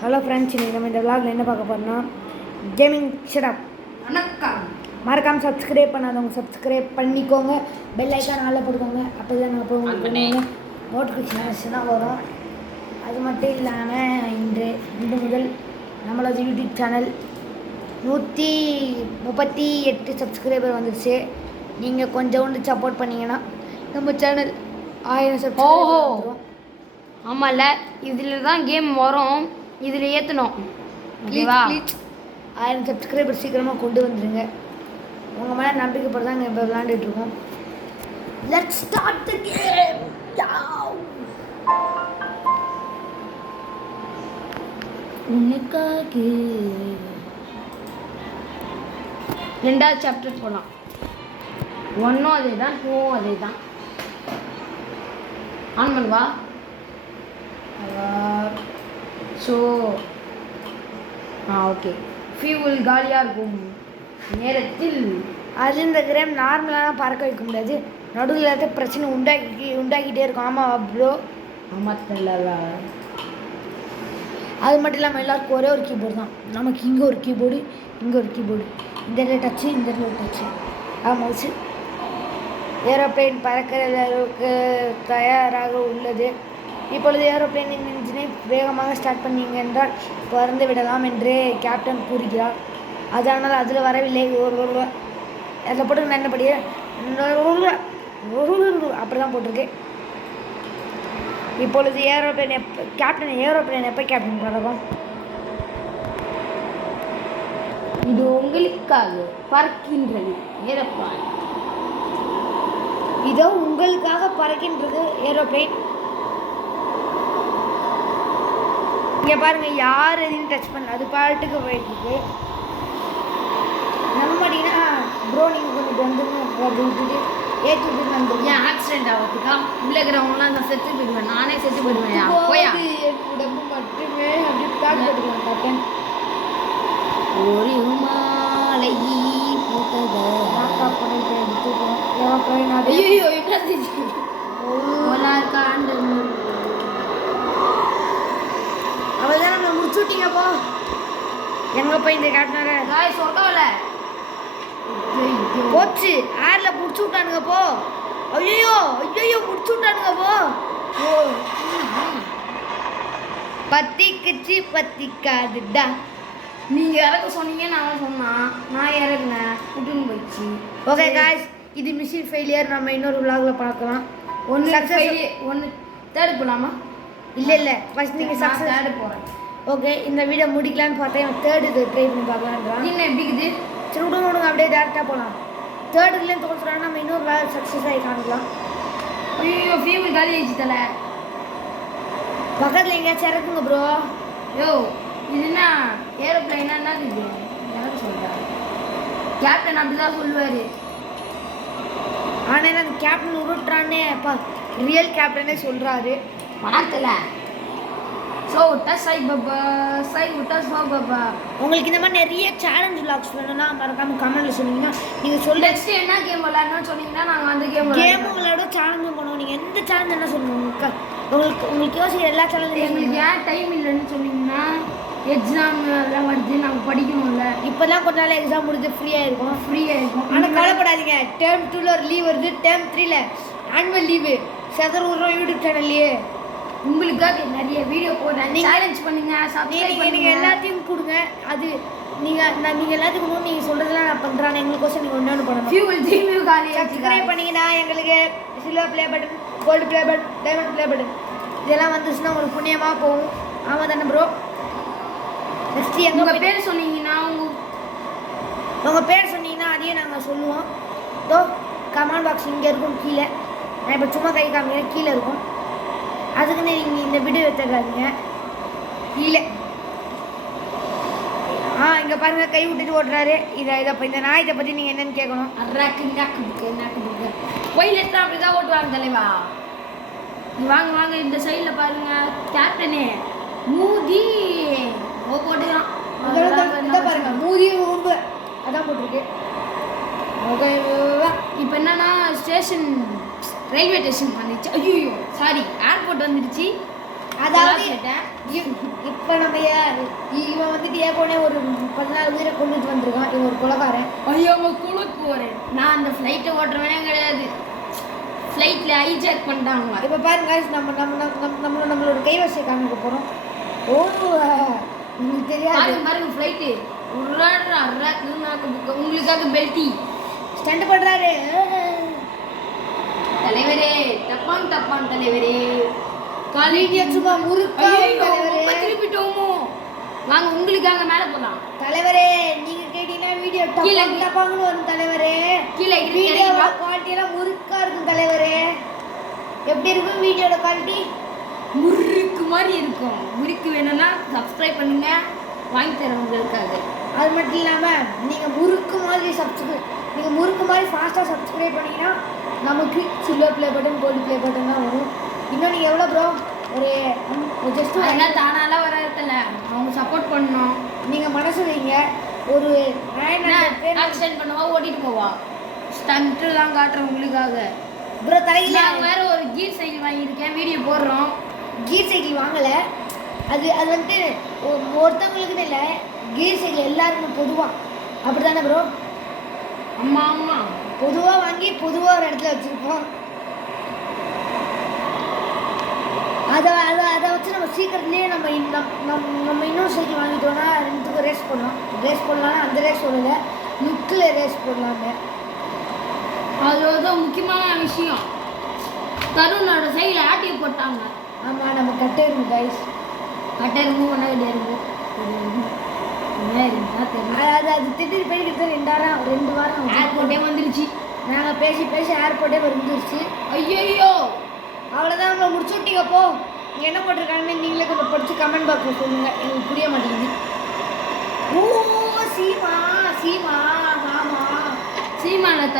Hello friends, இன்றைக்கி நம்ம இந்த விளாகில் என்ன பார்க்க போகிறோம்னா கேமிங் ஷட்டப். வணக்கம். மறக்காமல் சப்ஸ்கிரைப் பண்ணாதவங்க சப்ஸ்கிரைப் பண்ணிக்கோங்க. பெல் ஐக்கான் நல்லா போட்டுக்கோங்க. அப்போ தான் நான் போய் உங்களுக்கு நோட்டிஃபிகேஷன் வரும். அது மட்டும் இல்லாமல் இன்று முதல் நம்மளோட யூடியூப் சேனல் 138 சப்ஸ்கிரைபர் வந்துடுச்சு. நீங்கள் கொஞ்சோண்டு சப்போர்ட் பண்ணிங்கன்னா நம்ம சேனல் 1000 சப்ஸ்கிரைபர் வந்துடும். ஆமாம்ல, இதில் தான் கேம் வரும். இதில் ஏற்றணும். ஓகேவா? 1000 சப்ஸ்கிரைபர் சீக்கிரமாக கொண்டு வந்துடுங்க. உங்கள் மேலே நம்பிக்கைப்பட்டு தான் இப்போ விளாண்டுட்ருக்கோம். Let's start the game. உனக்காக 2வது சாப்டர் போகலாம். 1ம் அதே தான், 2ம் அதே தான். ஆன் பண்ணுவா. ஸோ ஓகே, ஃபியூல் காலியாக இருக்கும் நேரத்தில் அது இந்த கிராம் நார்மலாக பறக்க வைக்க முடியாது. நடுவில் ஏதாவது பிரச்சனை உண்டாக்கிட்டே இருக்கும். ஆமாம் ப்ரோ, ஆமாம் தெரியல. அது மட்டும் இல்லாமல் எல்லாருக்கும் ஒரே ஒரு கீபோர்டு தான். நமக்கு இங்கே ஒரு கீபோர்டு, இங்கே ஒரு கீபோர்டு, இந்த இடத்துல டச்சு, இந்த இடத்துல ஒரு டச்சு. மவுஸு. ஏரோப்ளேன் பறக்கிறதுக்கு தயாராக உள்ளது. இப்பொழுது ஏரோப்ளேனின் இன்ஜினை வேகமாக ஸ்டார்ட் பண்ணீங்க என்றால் பறந்து விடலாம் என்று கேப்டன் கூறுகிறார். அதனால் அதில் வரவில்லை. அதில் போட்டு நான் என்ன படிய அப்படி தான் போட்டிருக்கு. இப்பொழுது ஏரோப்ளேன் ஏரோப்ளேன் எப்போ கேப்டன் பறக்கும்? இது உங்களுக்காக பறக்கின்றது ஏரோப்ளேன். இதோ உங்களுக்காக பறக்கின்றது ஏரோப்ளேன். இங்கே பாருங்கள், யார் எதையும் டச் பண்ணல, அது பாட்டுக்கு போயிட்டுருக்கு. நம்ம மாட்டிங்கன்னா ப்ரோ நீங்கள் கொஞ்சம் வந்துட்டு ஏற்றி விட்டு வந்துடும். ஏன் ஆக்சிடென்ட் ஆகிறதுக்கா? உள்ளே இருக்கிறவங்களாம் நான் செத்து போயிடுவேன். நானே செத்து போயிடுவேன். போயா, என் உடம்பு மட்டுமே அப்படி தாக்கு போட்டுக்கலாம். கேப்டன் ஒரு மாலை அவள் நம்மளை முடிச்சு விட்டீங்க. போ எங்கே போய் இந்த கேப்டனை சொர்க்கவில்ல போச்சு. ஏரில் முடிச்சு விட்டானுங்க. போ. ஐயோ முடிச்சு விட்டானுங்க. போ பத்திக்குச்சு பத்திக்காதுடா. நீங்கள் இறக்க சொன்னீங்க, நான் சொன்னான், நான் இறக்குனேன், விட்டுன்னு போயிடுச்சு. ஓகே காய்ஸ், இது மிஷின் ஃபெயிலியர். நம்ம இன்னொரு விளாகில் பார்க்கலாம். ஒன்று தேர்டு போகலாமா? இல்லை ஃபஸ்ட் நீங்கள் சக்ஸஸ் தேர்டு போகிறேன். ஓகே, இந்த வீடியோ முடிக்கலான்னு பார்த்தேன். தேர்டு இது ட்ரை பண்ணி பார்க்கலான்றான். இன்னும் எப்படி இருக்குது? சரி விடுங்க, அப்படியே டேரெக்டாக போகலாம். தேர்டுலேயும் தோற்றுறாங்க. நம்ம இன்னொரு வேலை சக்ஸஸ் ஆகி காமிக்கலாம். ஐயோ, ஃபீவர் காலி ஆயிடுச்சு தலை. பக்கத்தில் எங்கேயாச்சும் இறக்குங்க ப்ரோ. யோ, இதுனா ஏரோப்ளைனா என்ன இது? எனக்கு சொல்கிறேன். கேப்டன் அப்படி தான் சொல்லுவார். ஆனால் அந்த கேப்டன் உருட்டுறானே அப்பா, ரியல் கேப்டனே சொல்கிறாரு. மாத்தல. ஸோ விட்டா பாபா. உங்களுக்கு இந்த மாதிரி நிறைய சேலஞ்ச் விளாக்ஸ் வேணும்னா மறக்காமல் கமெண்ட்டில் சொன்னீங்கன்னா நீங்கள் சொல்ல நெக்ஸ்ட் என்ன கேம் விளாட்ணும்னு சொன்னீங்கன்னா நாங்கள் அந்த கேமும் விளையாட சேலஞ்சும் பண்ணுவோம். நீங்கள் எந்த சேலஞ்ச் என்ன சொல்லுங்கள்? உங்களுக்கு யோசிக்கிற எல்லா சேலஞ்சும். எங்களுக்கு ஏன் டைம் இல்லைன்னு சொன்னீங்கன்னா எக்ஸாம் எல்லாம் வருது, நாங்கள் படிக்கணும்ல. இப்போதான் கொஞ்ச நாள் எக்ஸாம் முடிஞ்சு ஃப்ரீயாக இருக்கும். ஆனால் கவலைப்படாதீங்க, டேர்ம் 2ல் ஒரு லீவ் வருது. டேர்ம் 3ல் ஆனுவல் லீவு செதறூரம் யூடியூப் சேனல்லையே உங்களுக்காக நிறைய வீடியோ போடுறேன். சேலஞ்ச் பண்ணுங்க, நீங்கள் எல்லாத்தையும் கொடுங்க. அது நீங்கள் எல்லாத்துக்கும் முன்னாடி நீங்கள் சொல்கிறதெல்லாம் நான் பண்ணுறேன். எங்களுக்கோசம் நீங்கள் ஒன்று பண்ணணும். சப்ஸ்கிரைப் பண்ணிங்கன்னா எங்களுக்கு silver play button, gold play button, diamond play button இதெல்லாம் வந்துச்சுன்னா உங்களுக்கு புண்ணியமாக போகும். ஆமாம் தானே ப்ரோ? நெக்ஸ்ட் உங்கள் பேர் சொன்னீங்கன்னா உங்கள் பேர் சொன்னீங்கன்னா அதையும் நாங்கள் சொல்லுவோம். தோ கமெண்ட் பாக்ஸ் இங்கே இருக்கும் கீழே. நான் இப்போ சும்மா கை காமிக்கிறேன், கீழே இருக்கும். அதுக்குன்னு நீங்கள் இந்த வீடியோ எடுத்துக்காதீங்க. கீழே இங்கே பாருங்கள், கை விட்டுட்டு ஓட்டுறாரு. இதை இப்போ இந்த நாயத்தை பற்றி நீங்கள் என்னென்னு கேட்கணும். ஒயிலெட்லாம் அப்படி தான் ஓட்டுவாங்க தலைவா. வாங்க இந்த சைடில் பாருங்கள். கேப்டனே மூதி போட்டுக்கலாம். பாருங்க, மூதி உறுப்பு அதான் போட்டிருக்கு. இப்போ என்னன்னா ஸ்டேஷன் ரயில்வே ஸ்டேஷன் வந்துச்சு. ஐயோ சாரி, ஏர்போர்ட் வந்துடுச்சு. அதாவது கேட்டேன். இப்போ நம்ம இவன் வந்துட்டு ஏற்கனவே ஒரு 14 பேரை கொண்டுட்டு வந்திருக்கான். இவன் ஒரு கொலைகாரன். ஐயோ குழுக்கு போகிறேன். நான் அந்த ஃப்ளைட்டை ஓட்டுறவனே கிடையாது. ஃப்ளைட்டில் ஹைஜாக் பண்ணிட்டாங்க. இப்போ பாருங்க guys, நம்மளோட கைவரிசை காமிக்க போகிறோம். ஓ உங்களுக்கு தெரியாது. பாருங்க ஃப்ளைட்டு உங்களுக்காக பெல்ட்டி ஸ்டண்ட் பண்ணுறாரு. தலைவரே தப்பான் தலைவரே. வீடியோ சும்மா முறுக்கா தலைவரே. திருப்பிட்டோமோ. வாங்க உங்களுக்காக மேலே போகலாம். தலைவரே நீங்க கேட்டீங்கன்னா வீடியோ டப்பாங்கன்னு வரும் தலைவரே. கீழே வீடியோ குவாலிட்டி எல்லாம் முறுக்கா இருக்கும் தலைவரே. எப்படி இருக்கும் வீடியோட குவாலிட்டி? முறுக்கு மாதிரி இருக்கும். முறுக்கு வேணும்னா சப்ஸ்கிரைப் பண்ணுங்க, வாங்கி தரேன் உங்களுக்காக. அது மட்டும் இல்லாமல் நீங்கள் முறுக்கு மாதிரி ஃபாஸ்ட்டாக சப்ஸ்கிரைப் பண்ணிங்கன்னா நமக்கு silver play button, gold play button தான் வரும். இன்னும் நீங்கள் எவ்வளோ ப்ரோ ஒரு ஜஸ்ட் அதெல்லாம் தானாலாம் வராதுல்ல, அவங்க சப்போர்ட் பண்ணணும். நீங்கள் மனசு வைங்க. ஒரு ஆக்சிடென்ட் பண்ணவா ஓட்டிட்டு போவா, ஸ்டண்ட்டுலாம் காட்டுறேன் உங்களுக்காக. ப்ரோ தலையில் நான் வேறு ஒரு கீர் சைக்கிள் வாங்கியிருக்கேன், வீடியோ போடுறோம். கீர் சைக்கிள் வாங்கலை. அது வந்துட்டு ஒருத்தவங்களுக்குன்னு இல்லை, கீர் சைக்கிள் எல்லாருக்குமே பொதுவாக அப்படி தானே ப்ரோ? ஆமாம் பொதுவாக வாங்கி பொதுவாக ஒரு இடத்துல வச்சுருப்போம். அதை வச்சு நம்ம சீக்கிரத்துலேயே நம்ம இன்னொரு சைக்கிள் வாங்கிட்டோன்னா 2த்துக்கும் ரேஸ் போடலாம். அந்த ரேஸ் சொல்லலை, லுக்கில் ரேஸ் போடலாங்க. அது முக்கியமான விஷயம். தருணோட சைடில் ஆட்டிவ் போட்டாங்க. ஆமாம், நம்ம கட்டேருங்க கைஸ். கட்டேருங்க ஒன்றா கிடையாது. அது திட்டிட்டு போய்கிட்டு 2 வாரம் ஏர்போர்ட்டே வந்துருச்சு. நாங்கள் பேசி ஏர்போர்ட்டே வந்துருச்சு. ஐயோ அவ்வளோதான், நம்மளை முடிச்சு விட்டீங்க. போ இங்கே என்ன போட்டிருக்காங்கன்னு நீங்களே கொஞ்சம் படித்து கமெண்ட் பாக்ஸில் சொல்லுங்கள். எனக்கு புரிய மாட்டேங்குது. ஓ சீமா சீமான